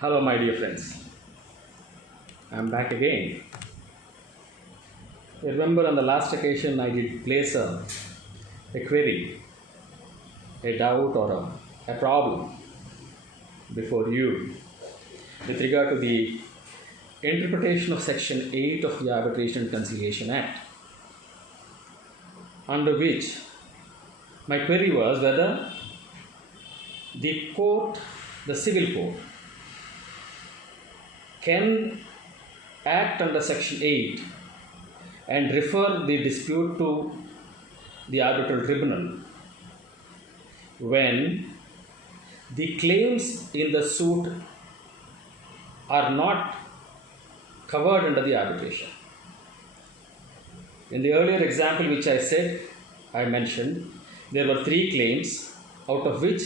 Hello, my dear friends. I'm back again. You remember on the last occasion I did place a query, a doubt, or a problem before you with regard to the interpretation of Section 8 of the Arbitration and Conciliation Act, under which my query was whether the court, the civil court, can act under Section 8 and refer the dispute to the arbitral tribunal when the claims in the suit are not covered under the arbitration. In the earlier example which I mentioned, there were three claims, out of which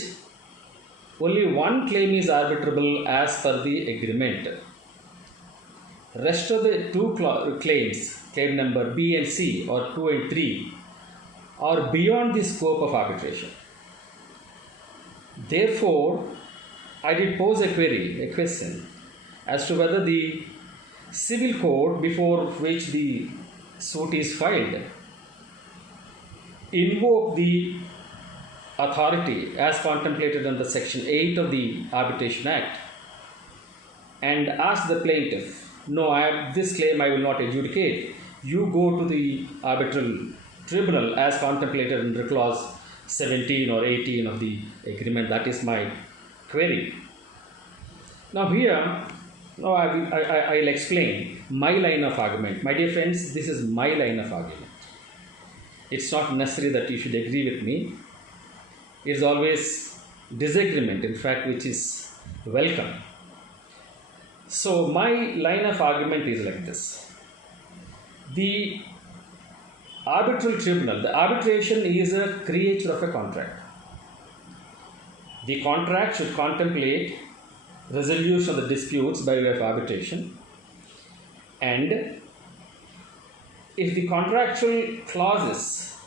only one claim is arbitrable as per the agreement. Rest of the two claims, claim number B and C or 2 and 3, are beyond the scope of arbitration. Therefore, I did pose a question as to whether the civil court before which the suit is filed invoke the authority as contemplated under Section 8 of the Arbitration Act and ask the plaintiff, no, this claim I will not adjudicate. You go to the arbitral tribunal as contemplated under clause 17 or 18 of the agreement. That is my query. Now here, I'll explain my line of argument. My dear friends, this is my line of argument. It's not necessary that you should agree with me. It's always disagreement, in fact, which is welcome. So my line of argument is like this. The arbitral tribunal, the arbitration is a creature of a contract. The contract should contemplate resolution of the disputes by way of arbitration, and if the contractual clauses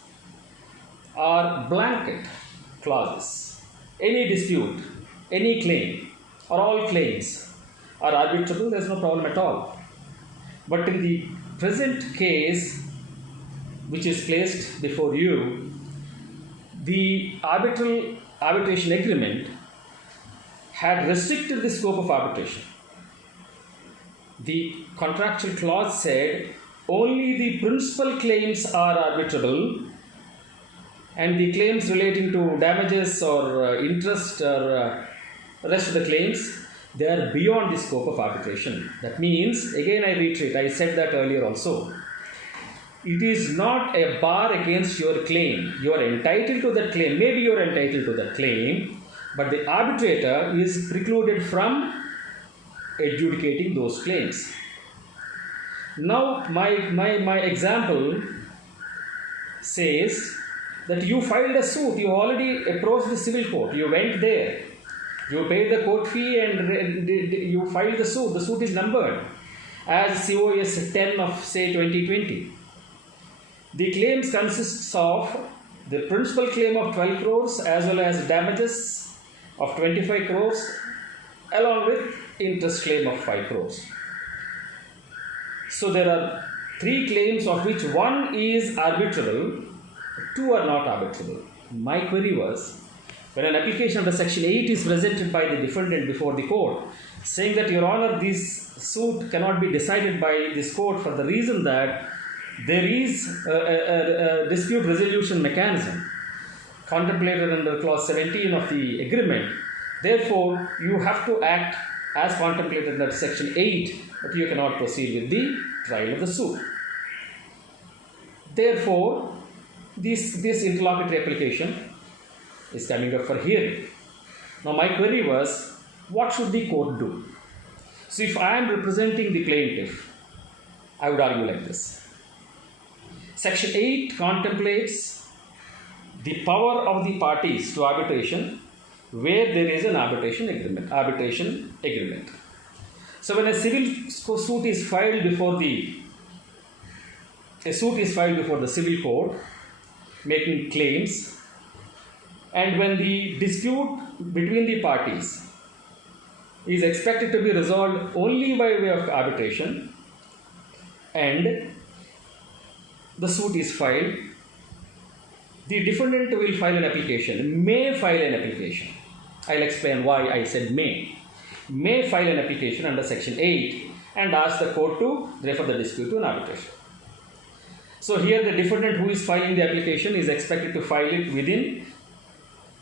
are blanket clauses, any dispute, any claim, or all claims are arbitrable, there is no problem at all. But in the present case, which is placed before you, the arbitration agreement had restricted the scope of arbitration. The contractual clause said only the principal claims are arbitrable, and the claims relating to damages or interest or rest of the claims, they are beyond the scope of arbitration. That means, again I reiterate, I said that earlier also, it is not a bar against your claim. You are entitled to that claim. Maybe you are entitled to that claim, but the arbitrator is precluded from adjudicating those claims. Now, my example says that you filed a suit. You already approached the civil court. You went there. You paid the court fee and you filed the suit. The suit is numbered as COS 10 of say 2020. The claims consists of the principal claim of 12 crores as well as damages of 25 crores along with interest claim of 5 crores. So there are three claims of which one is arbitrable, two are not arbitrable. My query was, when an application under Section 8 is presented by the defendant before the court, saying that, Your Honor, this suit cannot be decided by this court for the reason that there is a dispute resolution mechanism contemplated under clause 17 of the agreement. Therefore, you have to act as contemplated under Section 8, but you cannot proceed with the trial of the suit. Therefore, this interlocutory application is coming up for hearing. Now, my query was, what should the court do? So, if I am representing the plaintiff, I would argue like this. Section 8 contemplates the power of the parties to arbitration where there is an arbitration agreement. So, when a civil suit is filed before the civil court, making claims, and when the dispute between the parties is expected to be resolved only by way of arbitration, and the suit is filed, the defendant will file an application, may file an application. I'll explain why I said may. May file an application under section 8 and ask the court to refer the dispute to an arbitration. So here the defendant who is filing the application is expected to file it within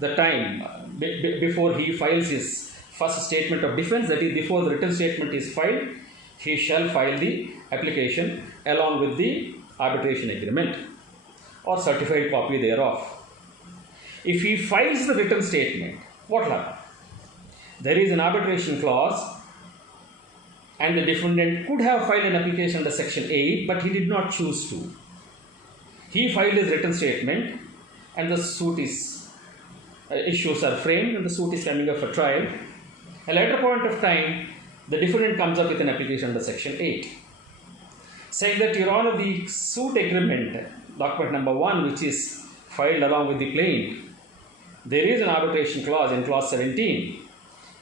the time before he files his first statement of defense, that is before the written statement is filed, he shall file the application along with the arbitration agreement or certified copy thereof. If he files the written statement, what will happen? There is an arbitration clause and the defendant could have filed an application under section 8, but he did not choose to. He filed his written statement and the suit is, issues are framed and the suit is coming up for trial. At a later point of time, the defendant comes up with an application under section 8, saying that, Your Honor, the suit agreement, document number 1, which is filed along with the plaint, there is an arbitration clause in clause 17.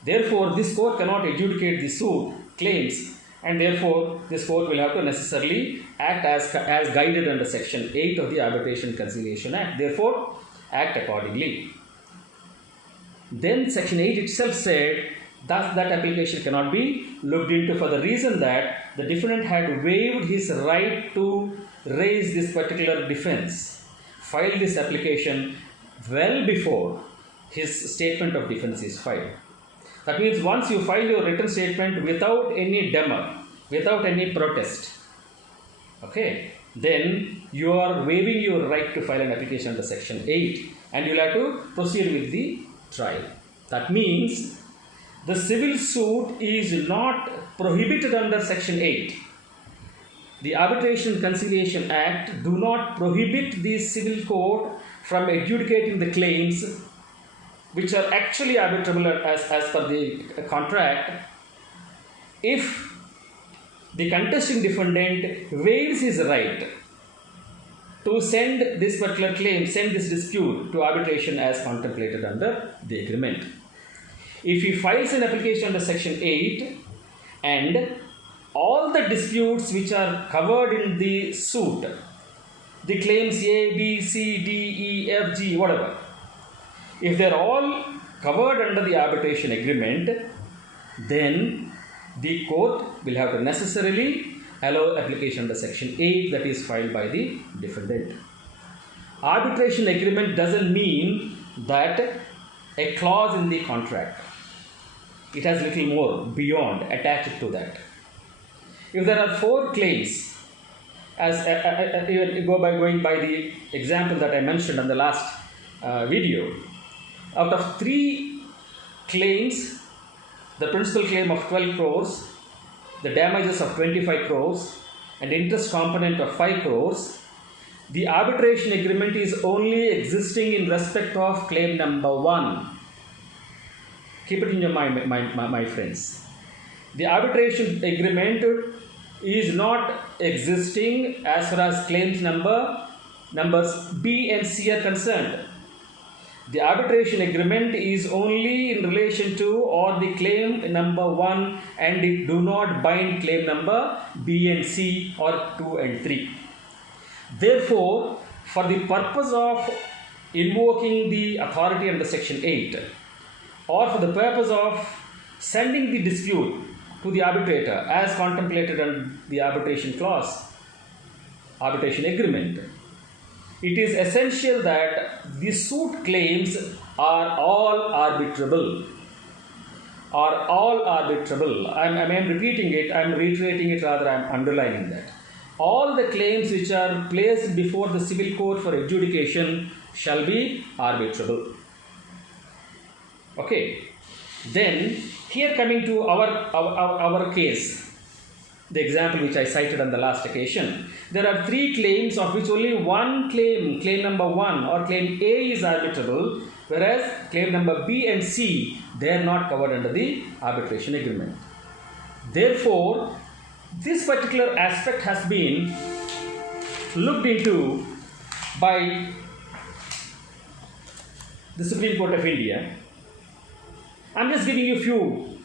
Therefore, this court cannot adjudicate the suit claims, and therefore this court will have to necessarily act as guided under section 8 of the Arbitration Conciliation Act. Therefore, act accordingly. Then section 8 itself said that application cannot be looked into for the reason that the defendant had waived his right to raise this particular defense, filed this application well before his statement of defense is filed. That means once you file your written statement without any demur, without any protest, okay, then you are waiving your right to file an application under section 8 and you will have to proceed with the trial. That means the civil suit is not prohibited under section 8. The Arbitration Conciliation Act do not prohibit the civil court from adjudicating the claims which are actually arbitrable as per the contract if the contesting defendant waives his right to send this particular claim, send this dispute to arbitration as contemplated under the agreement. If he files an application under section 8 and all the disputes which are covered in the suit, the claims A, B, C, D, E, F, G, whatever, if they are all covered under the arbitration agreement, then the court will have to necessarily allow application under section 8 that is filed by the defendant. Arbitration agreement doesn't mean that a clause in the contract. It has little more beyond attached to that. If there are 4 claims, as going by the example that I mentioned on the last video, out of 3 claims, the principal claim of 12 crores, the damages of 25 crores, and interest component of 5 crores, the arbitration agreement is only existing in respect of claim number 1. Keep it in your mind, my friends. The arbitration agreement is not existing as far as claims numbers B and C are concerned. The arbitration agreement is only in relation to or the claim number 1 and it do not bind claim number B and C or 2 and 3. Therefore, for the purpose of invoking the authority under section 8 or for the purpose of sending the dispute to the arbitrator as contemplated in the arbitration clause, arbitration agreement, it is essential that the suit claims are all arbitrable. Are all arbitrable. I am repeating it, I am reiterating it, rather I am underlining that. All the claims which are placed before the civil court for adjudication shall be arbitrable. Okay. Then, here coming to our case, the example which I cited on the last occasion, there are 3 claims of which only one claim number 1 or claim A is arbitrable, whereas claim number B and C, they are not covered under the arbitration agreement. Therefore, this particular aspect has been looked into by the Supreme Court of India. I am just giving you a few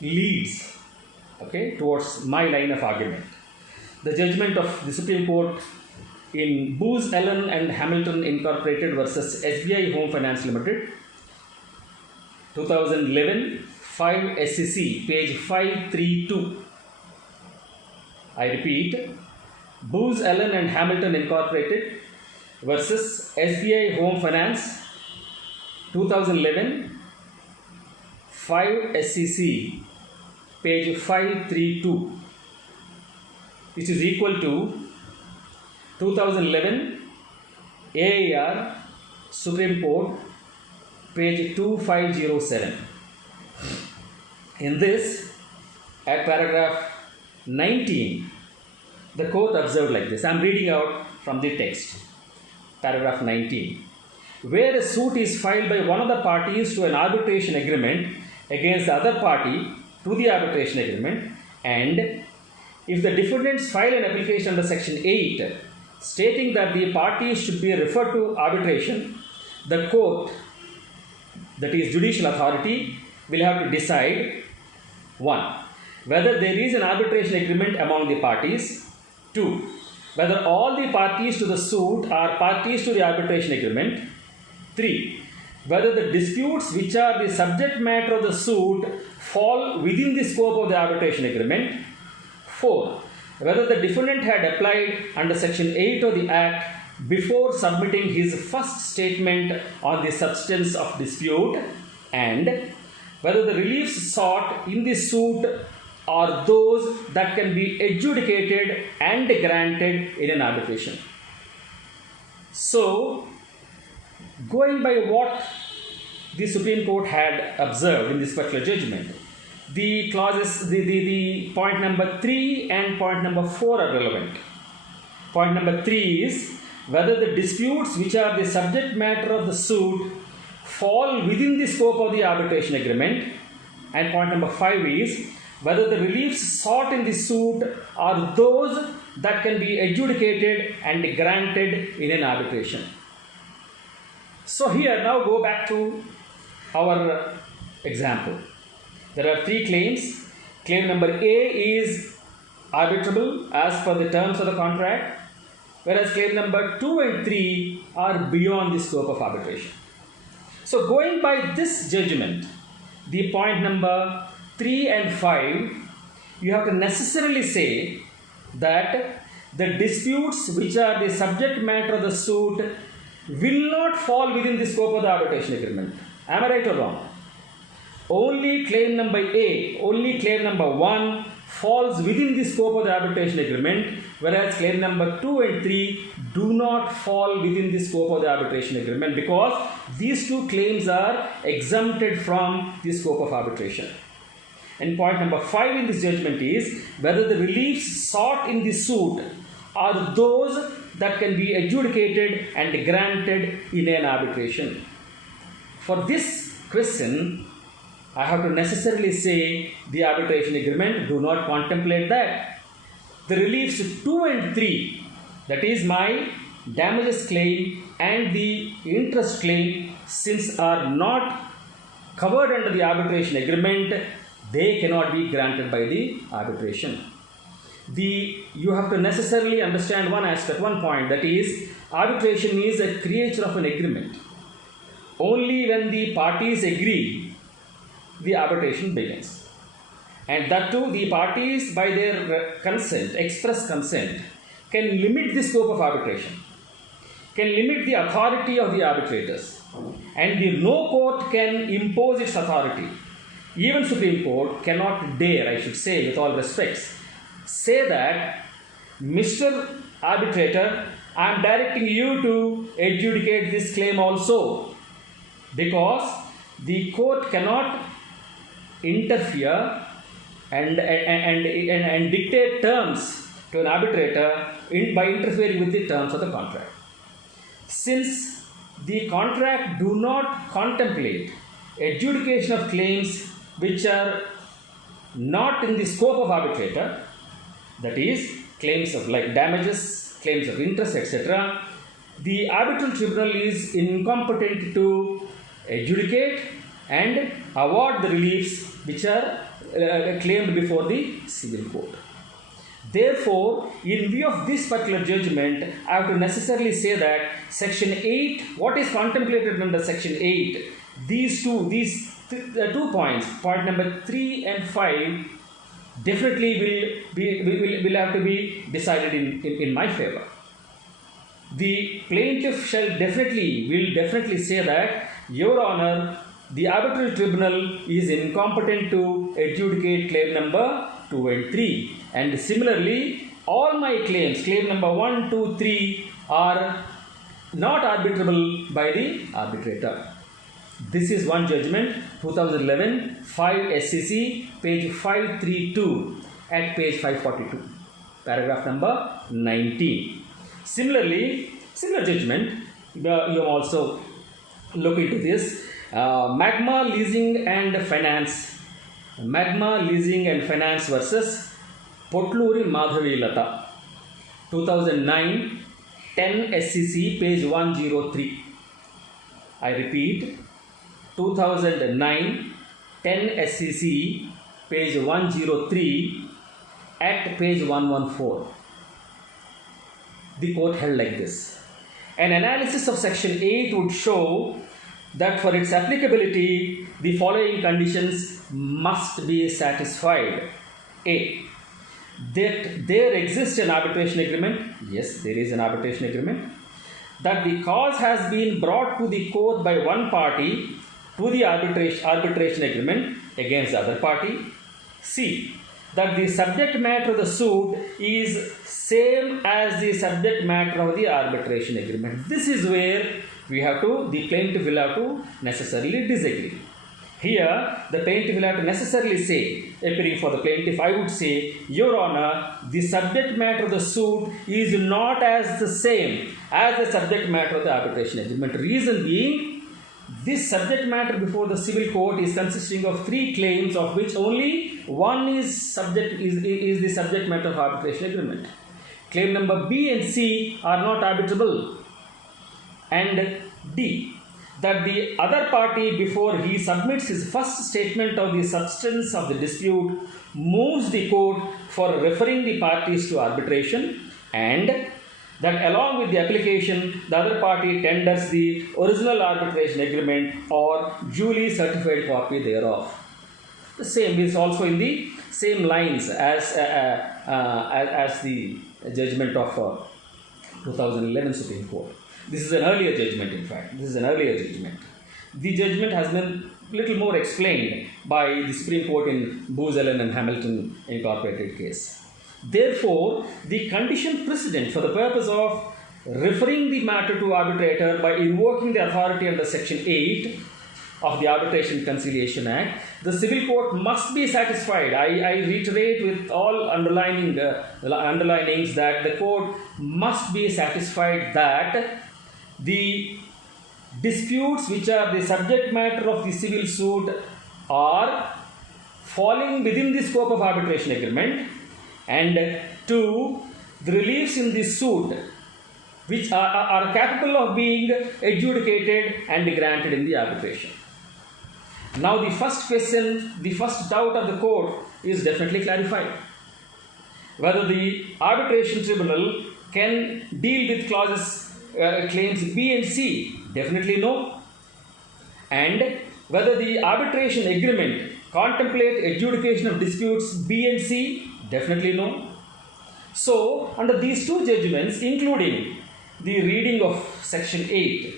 leads, okay, towards my line of argument. The judgment of the Supreme Court in Booz Allen and Hamilton Incorporated versus SBI Home Finance Limited, 2011, 5 SCC, page 532. I repeat, Booz Allen and Hamilton Incorporated versus SBI Home Finance, 2011, 5 SCC, page 532, which is equal to 2011 AIR Supreme Court, page 2507. In this, at paragraph 19, the court observed like this. I am reading out from the text. Paragraph 19. Where a suit is filed by one of the parties to an arbitration agreement against the other party to the arbitration agreement, and if the defendants file an application under section 8 stating that the parties should be referred to arbitration, the court, that is judicial authority, will have to decide 1. Whether there is an arbitration agreement among the parties. 2. Whether all the parties to the suit are parties to the arbitration agreement. 3. Whether the disputes which are the subject matter of the suit fall within the scope of the arbitration agreement. 4. Whether the defendant had applied under section 8 of the Act before submitting his first statement on the substance of dispute, and whether the reliefs sought in the suit are those that can be adjudicated and granted in an arbitration. So, going by what the Supreme Court had observed in this particular judgment, the clauses, the point number 3 and point number 4 are relevant. Point number 3 is whether the disputes which are the subject matter of the suit fall within the scope of the arbitration agreement, and point number 5 is whether the reliefs sought in the suit are those that can be adjudicated and granted in an arbitration. So here, now go back to our example. There are 3 claims. Claim number A is arbitrable as per the terms of the contract, whereas claim number 2 and 3 are beyond the scope of arbitration. So going by this judgment, the point number 3 and 5, you have to necessarily say that the disputes which are the subject matter of the suit will not fall within the scope of the arbitration agreement. Am I right or wrong? Only claim number A, only claim number 1 falls within the scope of the arbitration agreement, whereas claim number 2 and 3 do not fall within the scope of the arbitration agreement, because these 2 claims are exempted from the scope of arbitration. And point number 5 in this judgment is whether the reliefs sought in the suit are those that can be adjudicated and granted in an arbitration. For this question, I have to necessarily say the arbitration agreement do not contemplate that. The reliefs 2 and 3, that is my damages claim and the interest claim, since are not covered under the arbitration agreement, they cannot be granted by the arbitration. You have to necessarily understand one aspect, one point, that is, arbitration is a creature of an agreement. Only when the parties agree, the arbitration begins. And that too, the parties by their consent, express consent, can limit the scope of arbitration, can limit the authority of the arbitrators, and no court can impose its authority. Even Supreme Court cannot dare, I should say with all respects, say that, Mr. Arbitrator, I am directing you to adjudicate this claim also, because the court cannot interfere and dictate terms to an arbitrator by interfering with the terms of the contract. Since the contract do not contemplate adjudication of claims which are not in the scope of arbitrator, that is, claims of like damages, claims of interest, etc., the arbitral tribunal is incompetent to adjudicate and award the reliefs which are claimed before the civil court. Therefore, in view of this particular judgment, I have to necessarily say that Section 8, what is contemplated under Section 8, these two points, point number 3 and 5, definitely will have to be decided in my favor. The plaintiff will definitely say that, Your Honor, the arbitral tribunal is incompetent to adjudicate claim number 2 and 3. And similarly, all my claims, claim number 1, 2, 3 are not arbitrable by the arbitrator. This is one judgment, 2011, 5 SCC, page 532 at page 542, paragraph number 19. Similarly, similar judgment, you also look into this. Magma Leasing and Finance versus Potluri Madhavi Lata, 2009, 10 SCC, page 103. I repeat, 2009, 10 SCC, page 103 at page 114. The court held like this. An analysis of Section 8 would show that for its applicability, the following conditions must be satisfied. A. That there exists an arbitration agreement. Yes, there is an arbitration agreement. That the cause has been brought to the court by one party to the arbitration agreement against the other party. C. That the subject matter of the suit is same as the subject matter of the arbitration agreement. This is where the plaintiff will have to necessarily disagree. Here, the plaintiff will have to necessarily say, appearing for the plaintiff, I would say, Your Honor, the subject matter of the suit is not as the same as the subject matter of the arbitration agreement. Reason being, this subject matter before the civil court is consisting of 3 claims, of which only one is the subject matter of arbitration agreement. Claim number B and C are not arbitrable. And D, that the other party, before he submits his first statement of the substance of the dispute, moves the court for referring the parties to arbitration, and that along with the application, the other party tenders the original arbitration agreement or duly certified copy thereof. The same is also in the same lines as the judgment of 2011 Supreme Court. This is an earlier judgment, in fact. The judgment has been little more explained by the Supreme Court in Booz Allen and Hamilton Incorporated case. Therefore, the condition precedent for the purpose of referring the matter to arbitrator by invoking the authority under Section 8 of the Arbitration Conciliation Act, the civil court must be satisfied. I reiterate with all underlinings that the court must be satisfied that the disputes which are the subject matter of the civil suit are falling within the scope of arbitration agreement, and 2, the reliefs in the suit which are capable of being adjudicated and granted in the arbitration. Now the first question, the first doubt of the court is definitely clarified. Whether the arbitration tribunal can deal with claims B and C, definitely no. And whether the arbitration agreement contemplate adjudication of disputes B and C, definitely no. So, under these 2 judgments, including the reading of Section 8,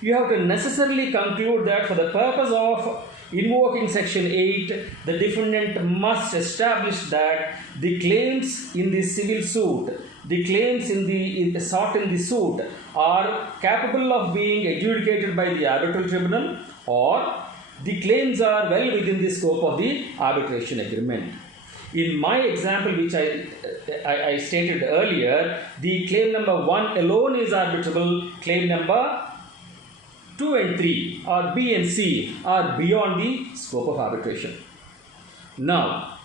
you have to necessarily conclude that for the purpose of invoking Section 8, the defendant must establish that the claims in the civil suit, the claims sought in the suit are capable of being adjudicated by the arbitral tribunal, or the claims are well within the scope of the arbitration agreement. In my example, which I stated earlier, the claim number 1 alone is arbitrable. Claim number 2 and 3, or B and C, are beyond the scope of arbitration. Now,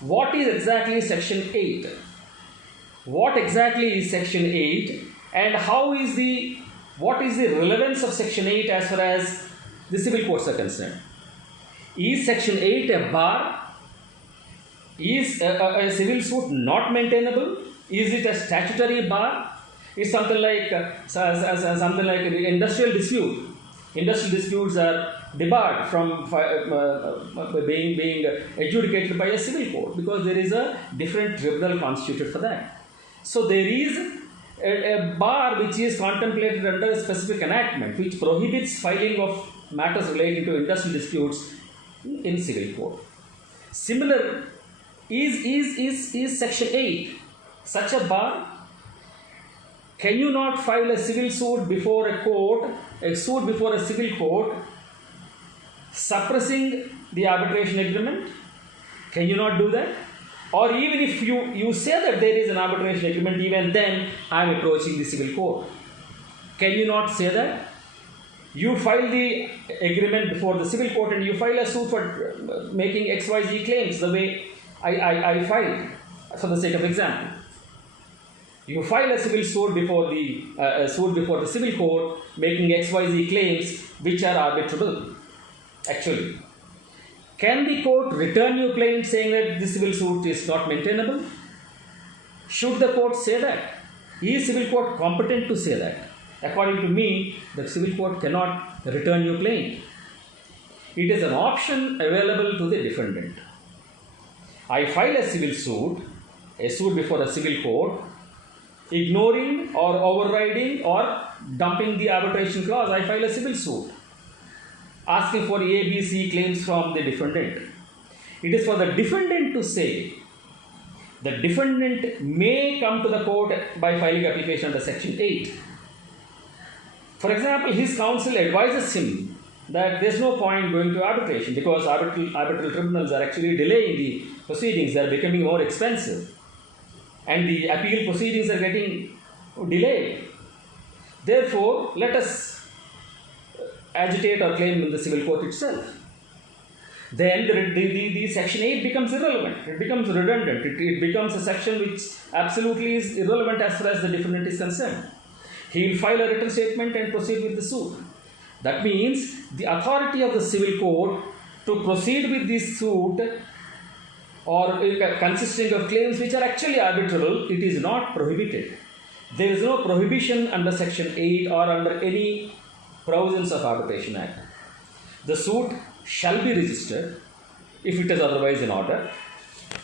what is exactly Section 8? What exactly is Section 8, and what is the relevance of Section 8 as far as the civil courts are concerned? Is Section 8 a bar? Is a civil suit not maintainable? Is it a statutory bar? Is something like something like an industrial dispute? Industrial disputes are debarred from being adjudicated by a civil court because there is a different tribunal constituted for that. So there is a bar which is contemplated under a specific enactment which prohibits filing of matters relating to industrial disputes in civil court. Similar, is Section 8 such a bar? Can you not file a civil suit before a court, a suit before a civil court, suppressing the arbitration agreement? Can you not do that? Or even if you say that there is an arbitration agreement, even then I am approaching the civil court. Can you not say that? You file the agreement before the civil court and you file a suit for making XYZ claims the way I filed, for the sake of example. You file a civil suit before the civil court making XYZ claims which are arbitrable. Actually, can the court return your claim saying that the civil suit is not maintainable? Should the court say that? Is civil court competent to say that? According to me, the civil court cannot return your claim. It is an option available to the defendant. I file a suit before a civil court, ignoring or overriding or dumping the arbitration clause. I file a civil suit asking for A, B, C claims from the defendant. It is for the defendant to say. The defendant may come to the court by filing application under Section 8. For example, his counsel advises him that there is no point going to arbitration because arbitral tribunals are actually delaying the proceedings, they are becoming more expensive, and the appeal proceedings are getting delayed. Therefore, let us agitate or claim in the civil court itself. Then the Section 8 becomes irrelevant. It becomes redundant. It becomes a section which absolutely is irrelevant as far as the defendant is concerned. He will file a written statement and proceed with the suit. That means the authority of the civil court to proceed with this suit or consisting of claims which are actually arbitrable, it is not prohibited. There is no prohibition under Section 8 or under any provisions of Arbitration Act. The suit shall be registered if it is otherwise in order,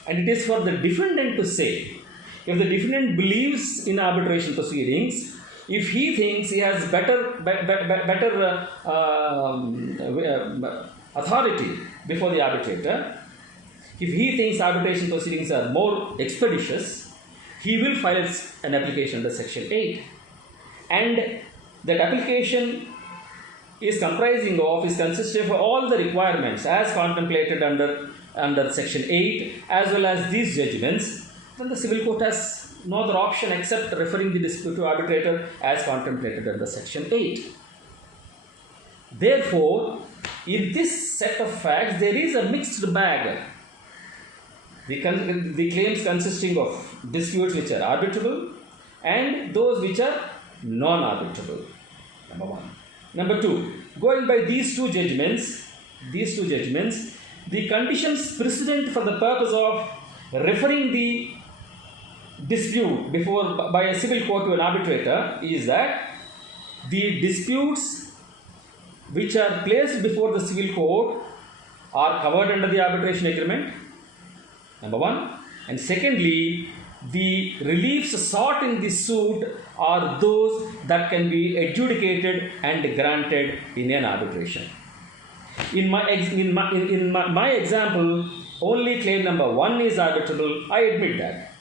and it is for the defendant to say. If the defendant believes in arbitration proceedings, if he thinks he has better authority before the arbitrator, if he thinks arbitration proceedings are more expeditious, he will file an application under Section 8, and that application is consisting of all the requirements as contemplated under Section 8 as well as these judgments. Then the civil court has no other option except referring the dispute to arbitrator as contemplated under Section 8. Therefore, in this set of facts, there is a mixed bag. The claims consisting of disputes which are arbitrable and those which are non-arbitrable. Number one. Number two, going by these two judgments, the conditions precedent for the purpose of referring the dispute by a civil court to an arbitrator is that the disputes which are placed before the civil court are covered under the arbitration agreement, number one, and secondly, the reliefs sought in this suit are those that can be adjudicated and granted in an arbitration. In my example, only claim number 1 is arbitrable. I admit that.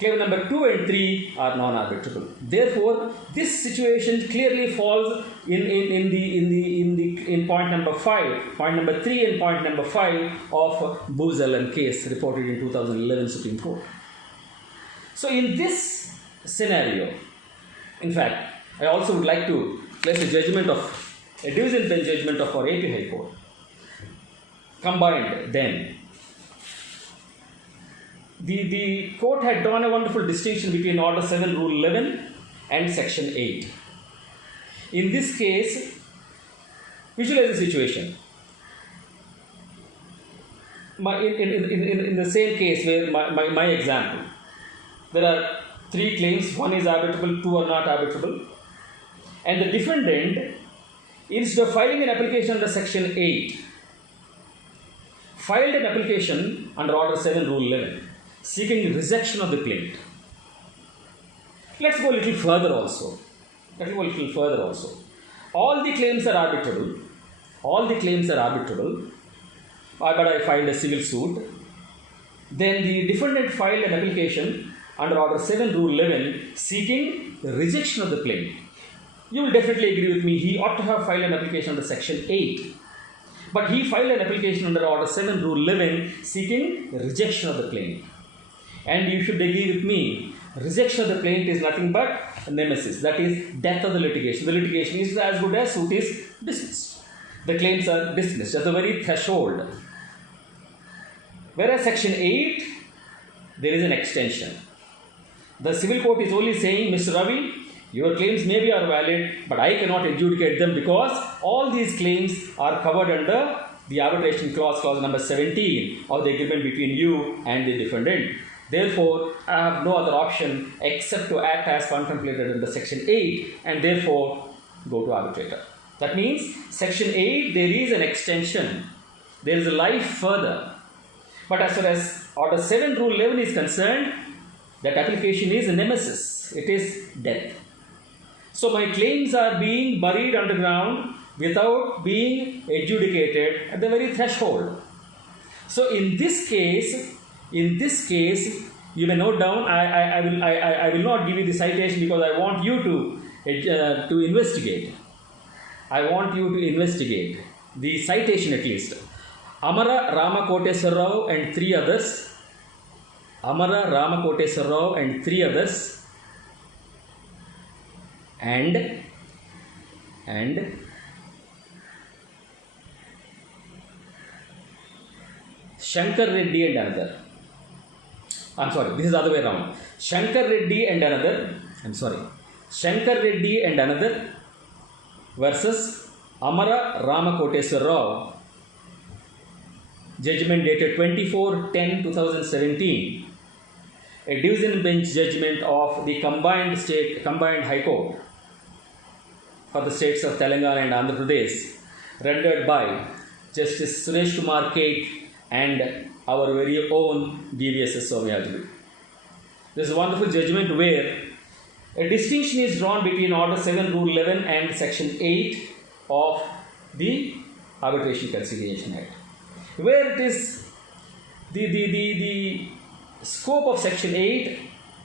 Claim number 2 and 3 are non-arbitrable. Therefore, this situation clearly falls in point number 5, point number 3 and point number 5 of Booz Allen case reported in 2011 Supreme Court. So in this scenario, in fact, I also would like to place a division bench judgment of our AP High Court. Combined then, the court had drawn a wonderful distinction between Order 7, Rule 11 and Section 8. In this case, visualize the situation. in the same case where my example, there are three claims, one is arbitrable, two are not arbitrable, and the defendant, instead of filing an application under section 8, filed an application under order 7 rule 11 seeking rejection of the claim. Let's go a little further also. All the claims are arbitrable. But I filed a civil suit. Then the defendant filed an application under order 7 rule 11 seeking rejection of the claim. You will definitely agree with me, he ought to have filed an application under section 8. But he filed an application under order 7 rule 11 seeking rejection of the claim. And you should agree with me, rejection of the plaintiff is nothing but nemesis, that is death of the litigation. The litigation is as good as suit is dismissed. The claims are dismissed at the very threshold. Whereas section 8, there is an extension. The civil court is only saying, Mr. Ravi, your claims maybe are valid, but I cannot adjudicate them because all these claims are covered under the arbitration clause number 17 of the agreement between you and the defendant. Therefore, I have no other option except to act as contemplated under section 8 and therefore go to arbitrator. That means section 8, there is an extension. There is a life further. But as far as order 7 rule 11 is concerned, that application is a nemesis. It is death. So my claims are being buried underground without being adjudicated at the very threshold. So in this case, you may note down, I will not give you the citation because I want you to investigate. I want you to investigate the citation at least. Amara Ramakoteswar Rao and three others. And Shankar Reddy and another. I'm sorry, this is the other way around. Shankar Reddy and another versus Amara Ramakoteswar Rao. Judgment dated 24/10/2017. A division bench judgment of the combined High Court for the states of Telangana and Andhra Pradesh, rendered by Justice Suresh Kumar Kate and our very own DVSS Somyajulu. This is a wonderful judgment where a distinction is drawn between Order 7 Rule 11 and Section 8 of the Arbitration Conciliation Act, where it is the scope of Section 8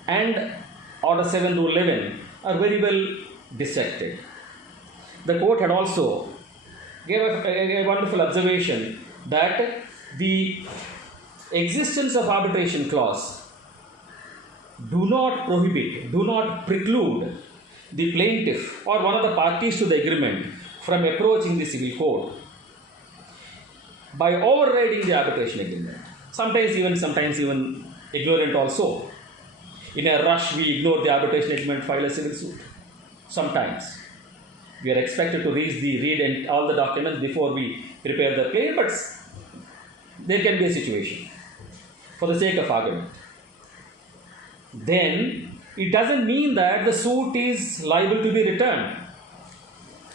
and Order 7 Rule 11 are very well dissected. The court had also gave a wonderful observation that the existence of arbitration clause do not preclude the plaintiff or one of the parties to the agreement from approaching the civil court by overriding the arbitration agreement. Sometimes even ignorant also. In a rush, we ignore the arbitration agreement, file a civil suit. Sometimes we are expected to read all the documents before we prepare the claim, but there can be a situation for the sake of argument. Then it doesn't mean that the suit is liable to be returned.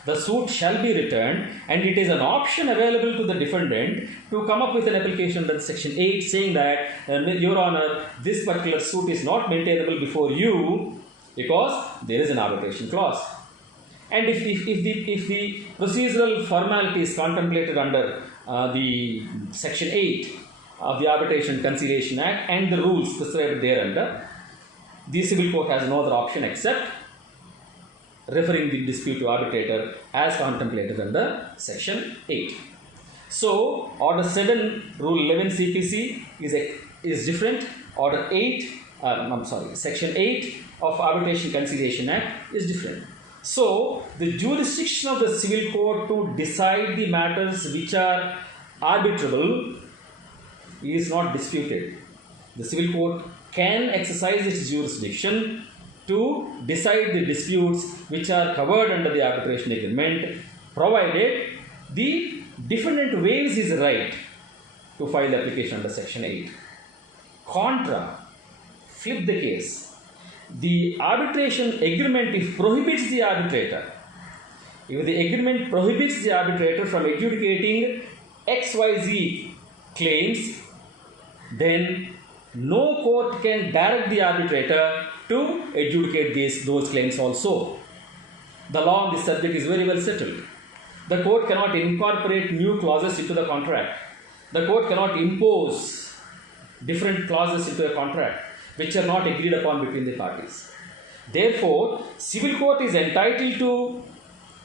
The suit shall be returned, and it is an option available to the defendant to come up with an application under Section 8 saying that, Your Honor, this particular suit is not maintainable before you because there is an arbitration clause. And if the procedural formalities contemplated under the Section 8 of the Arbitration Conciliation Act and the rules prescribed thereunder, the civil court has no other option except referring the dispute to arbitrator as contemplated under Section 8. So, Order 7, Rule 11 CPC is different. Section 8 of Arbitration Conciliation Act is different. So, the jurisdiction of the civil court to decide the matters which are arbitrable is not disputed. The civil court can exercise its jurisdiction to decide the disputes which are covered under the arbitration agreement, provided the defendant waives his right to file the application under Section 8. Contra, flip the case. The arbitration agreement, if prohibits the arbitrator, if the agreement prohibits the arbitrator from adjudicating XYZ claims, then no court can direct the arbitrator to adjudicate those claims also. The law on this subject is very well settled. The court cannot incorporate new clauses into the contract. The court cannot impose different clauses into a contract which are not agreed upon between the parties. Therefore, civil court is entitled to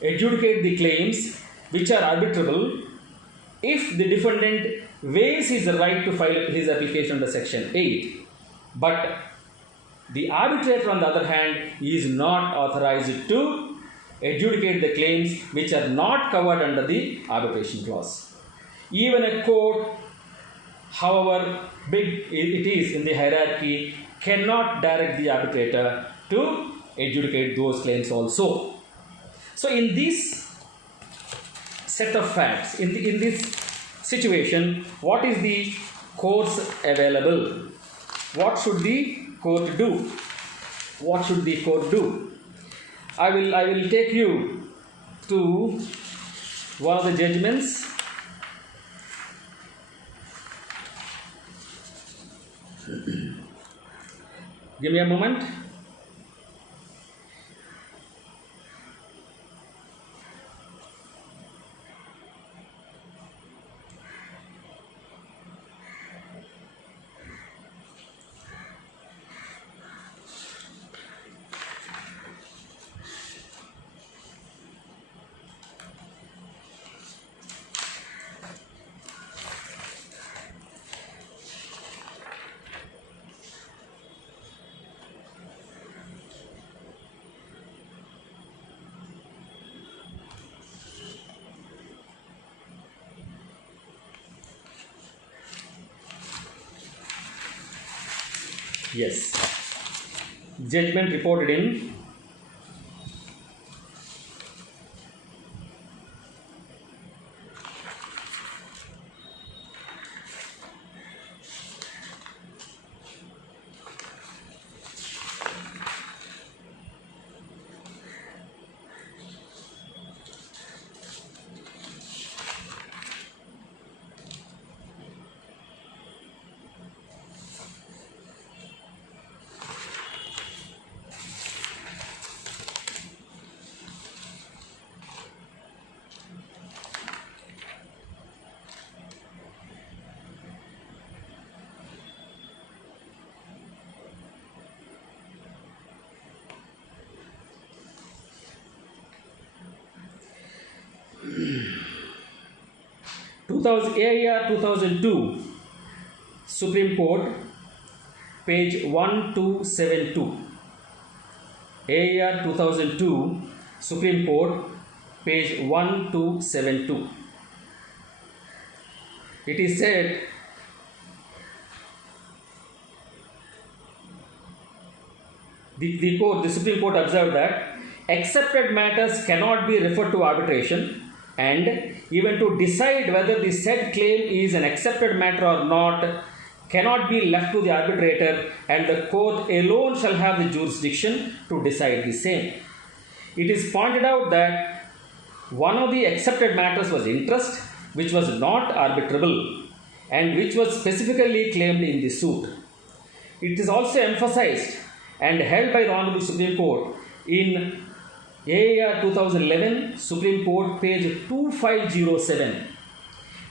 adjudicate the claims which are arbitrable if the defendant waives his right to file his application under Section 8. But the arbitrator, on the other hand, is not authorized to adjudicate the claims which are not covered under the arbitration clause. Even a court, however big it is in the hierarchy, cannot direct the arbitrator to adjudicate those claims also. So in this set of facts, in this situation, what is the course available? What should the court do? What should the court do? I will take you to one of the judgments. Give me a moment. Yes. Judgment reported in AIR 2002, Supreme Court, page 1272. AIR 2002, Supreme Court, page 1272. It is said, the Supreme Court observed that accepted matters cannot be referred to arbitration, and even to decide whether the said claim is an accepted matter or not cannot be left to the arbitrator, and the court alone shall have the jurisdiction to decide the same. It is pointed out that one of the accepted matters was interest, which was not arbitrable and which was specifically claimed in the suit. It is also emphasized and held by the Honorable Supreme Court in AIR 2011, Supreme Court, page 2507.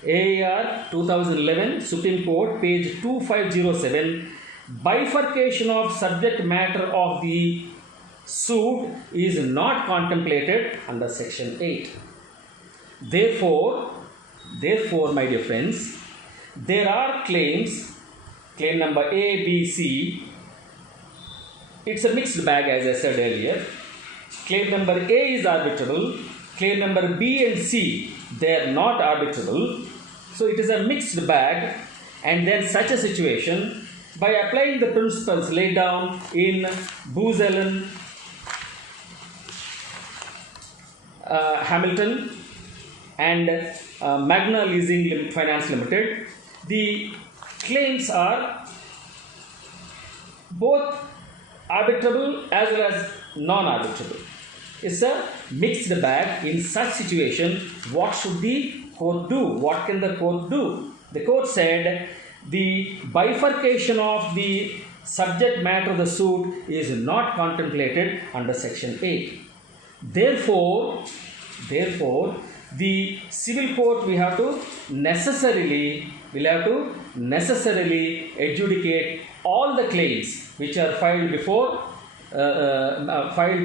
AIR 2011, Supreme Court, page 2507. Bifurcation of subject matter of the suit is not contemplated under Section 8. Therefore, my dear friends, there are claims, claim number A, B, C. It's a mixed bag, as I said earlier. Claim number A is arbitrable. Claim number B and C, they are not arbitrable. So it is a mixed bag, and then such a situation, by applying the principles laid down in Booz Allen Hamilton and Magna Leasing Finance Limited, the claims are both arbitrable as well as non-arbitrable. It's a mixed bag. In such situation, what should the court do? What can the court do? The court said the bifurcation of the subject matter of the suit is not contemplated under section 8. Therefore, the civil court will have to necessarily adjudicate all the claims which are filed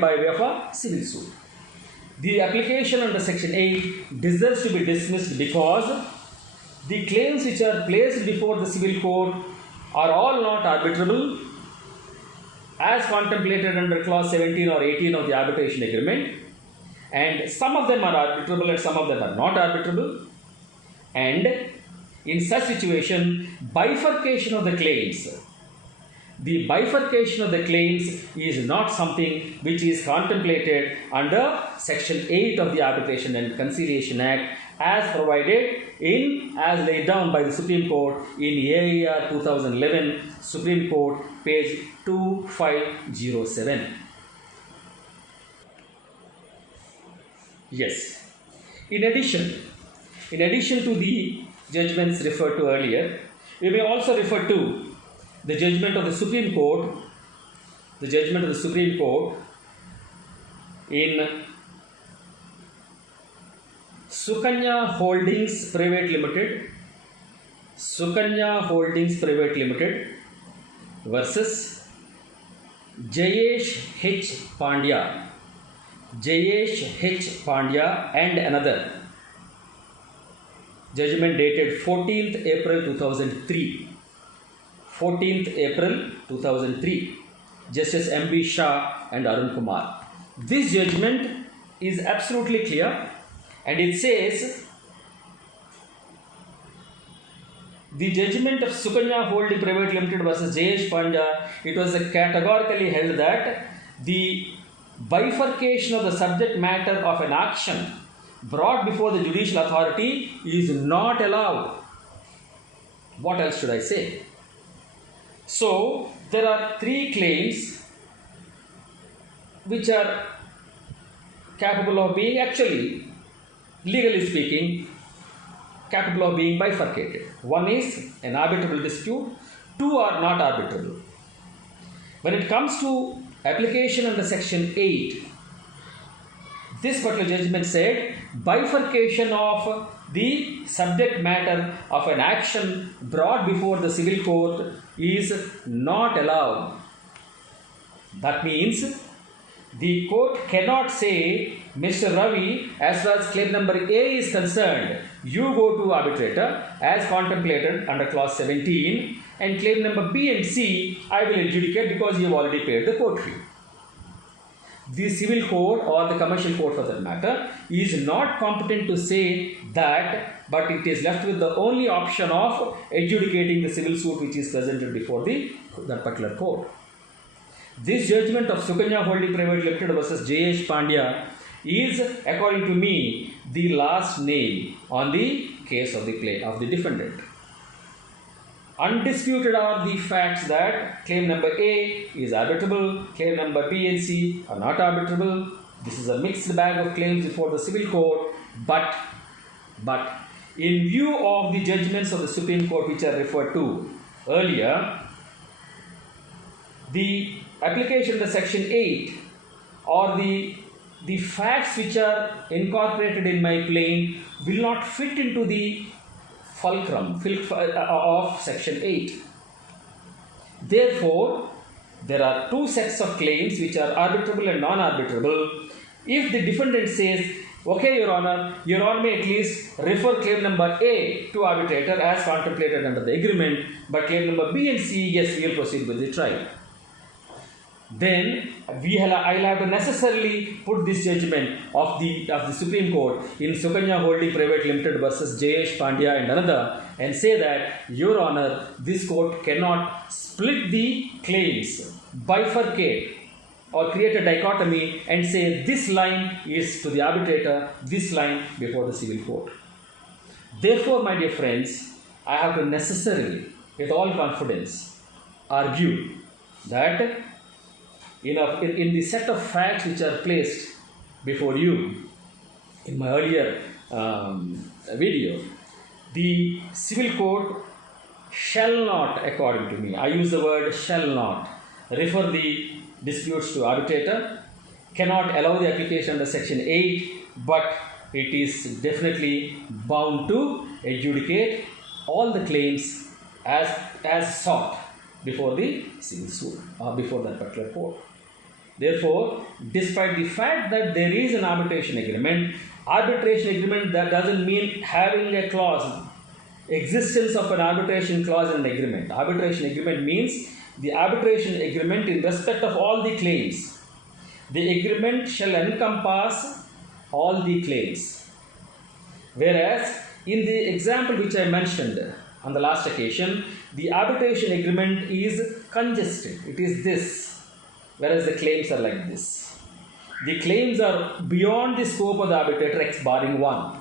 by way of a civil suit. The application under section 8 deserves to be dismissed because the claims which are placed before the civil court are all not arbitrable as contemplated under clause 17 or 18 of the arbitration agreement, and some of them are arbitrable and some of them are not arbitrable. And in such situation, bifurcation of the claims is not something which is contemplated under section 8 of the Arbitration and Conciliation Act as provided as laid down by the Supreme Court in AIR 2011, Supreme Court, page 2507. Yes. In addition to the judgments referred to earlier, we may also refer to the judgment of the Supreme Court, in Sukanya Holdings Private Limited versus Jayesh H. Pandya and another. Judgment dated 14th April 2003. Justice M.B. Shah and Arun Kumar. This judgment is absolutely clear, and it says the judgment of Sukanya Holding Private Limited versus Jayesh Pandya, it was categorically held that the bifurcation of the subject matter of an action brought before the judicial authority is not allowed. What else should I say? So, there are three claims which are capable of being, actually, legally speaking, capable of being bifurcated. One is an arbitrable dispute, two are not arbitrable. When it comes to application under section 8, this particular judgment said bifurcation of the subject matter of an action brought before the civil court is not allowed. That means the court cannot say, Mr. Ravi, as far as claim number A is concerned, you go to arbitrator as contemplated under clause 17, and claim number B and C I will adjudicate because you have already paid the court fee. The civil court or the commercial court for that matter is not competent to say that, but it is left with the only option of adjudicating the civil suit which is presented before that particular court. This judgment of Sukanya Holding Private Limited versus Jayesh Pandya is, according to me, the last nail on the case of the defendant. Undisputed are the facts that claim number A is arbitrable, claim number B and C are not arbitrable. This is a mixed bag of claims before the civil court, but in view of the judgments of the Supreme Court which I referred to earlier, the application of the section 8 or the facts which are incorporated in my plaint will not fit into the fulcrum of section 8. Therefore, there are two sets of claims which are arbitrable and non-arbitrable. If the defendant says, okay, Your Honor may at least refer claim number A to arbitrator as contemplated under the agreement, but claim number B and C, yes, we will proceed with the trial. Then I'll have to necessarily put this judgment of the Supreme Court in Sukanya Holding Private Limited versus Jayesh Pandya and another, and say that, Your Honor, this court cannot split the claims, bifurcate or create a dichotomy and say this line is to the arbitrator, this line before the civil court. Therefore, my dear friends, I have to necessarily, with all confidence, argue that in the set of facts which are placed before you in my earlier video, the civil code shall not, according to me, I use the word shall not, refer the disputes to arbitrator, cannot allow the application under section 8, but it is definitely bound to adjudicate all the claims as sought before the civil suit or before that particular court. Therefore, despite the fact that there is an arbitration agreement that doesn't mean having a clause, existence of an arbitration clause in an agreement. Arbitration agreement means the arbitration agreement in respect of all the claims. The agreement shall encompass all the claims. Whereas, in the example which I mentioned on the last occasion, the arbitration agreement is congested. It is this, whereas the claims are like this. The claims are beyond the scope of the arbitrator, barring one.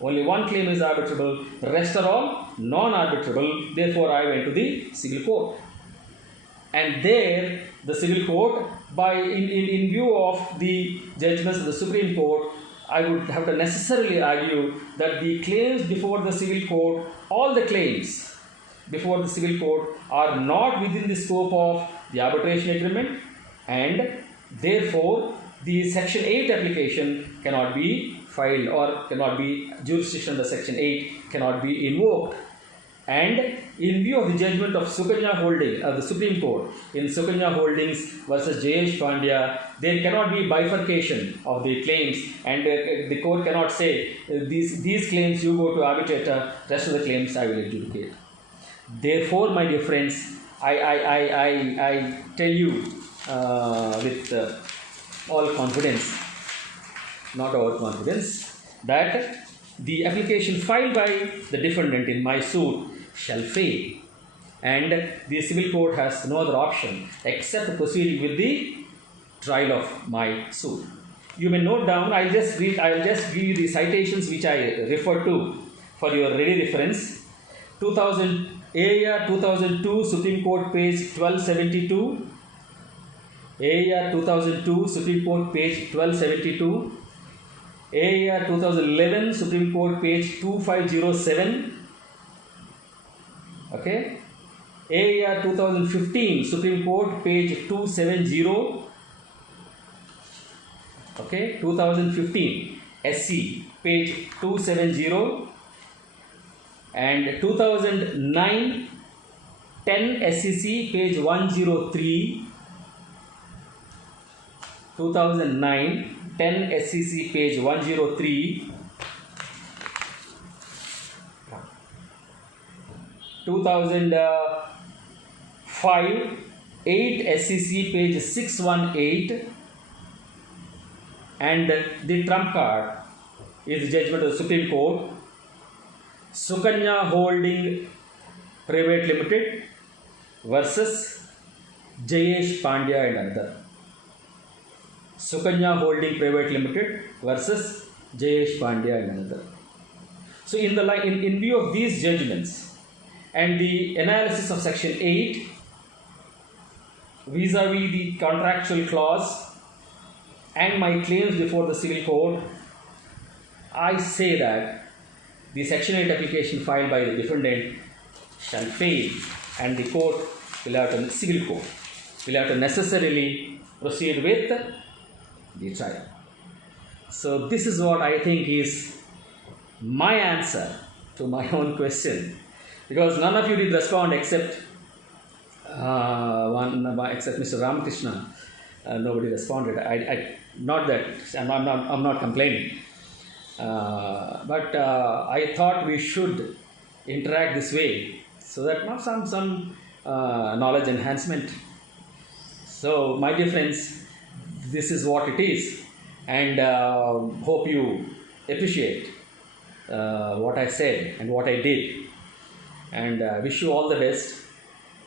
Only one claim is arbitrable, the rest are all non-arbitrable. Therefore, I went to the civil court. And there, the civil court, in view of the judgments of the Supreme Court, I would have to necessarily argue that the claims before the civil court, all the claims before the civil court are not within the scope of the arbitration agreement, and therefore the section 8 application cannot be filed or cannot be jurisdiction under section 8 cannot be invoked. And in view of the judgment of Sukanya Holding of the Supreme Court in Sukanya Holdings versus Jayesh Pandya, there cannot be bifurcation of the claims, and the court cannot say these claims you go to arbitrator, rest of the claims I will adjudicate. Therefore, my dear friends, I tell you with all confidence, not overconfidence, that the application filed by the defendant in my suit shall fail, and the civil court has no other option except proceeding with the trial of my suit. You may note down, I'll just give you the citations which I refer to for your ready reference. 2002 Supreme Court page 1272, AIR 2002 Supreme Court page 1272, AIR 2011 Supreme Court page 2507, okay, AIR 2015 Supreme Court page 270, okay, 2015 SC page 270, and 2009 10 SCC page 103, 2009 10 SCC page 103, 2005 8 SCC page 618, and the trump card is the judgment of the Supreme Court, Sukanya Holding Private Limited versus Jayesh Pandya and another. Sukanya Holding Private Limited versus Jayesh Pandya and another. So, in view of these judgments and the analysis of section 8 vis-a-vis the contractual clause and my claims before the civil court, I say that the section 8 application filed by the defendant shall fail, and the court will have to, civil court will have to necessarily proceed with the trial. So this is what I think is my answer to my own question, because none of you did respond except except Mr. Ramakrishna. Nobody responded. Not that I'm not complaining, but I thought we should interact this way so that some knowledge enhancement. So, my dear friends, this is what it is, and hope you appreciate what I said and what I did, and wish you all the best,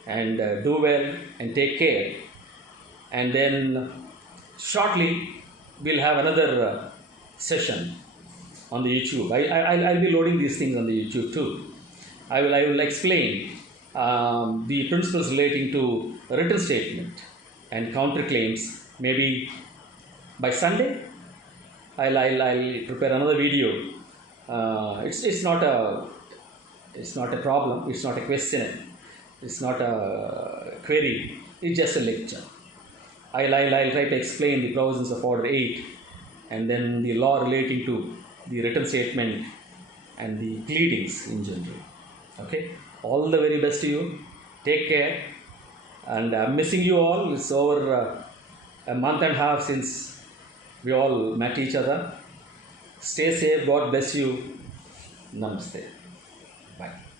and do well and take care. And then shortly we'll have another session on the YouTube. I'll be loading these things on the YouTube too. I will explain the principles relating to written statement and counterclaims. Maybe by Sunday, I'll prepare another video. It's not a problem. It's not a question. It's not a query. It's just a lecture. I'll try to explain the provisions of Order 8 and then the law relating to the written statement and the pleadings in general. Okay? All the very best to you. Take care. And I'm missing you all. It's over a month and a half since we all met each other. Stay safe. God bless you. Namaste. Bye.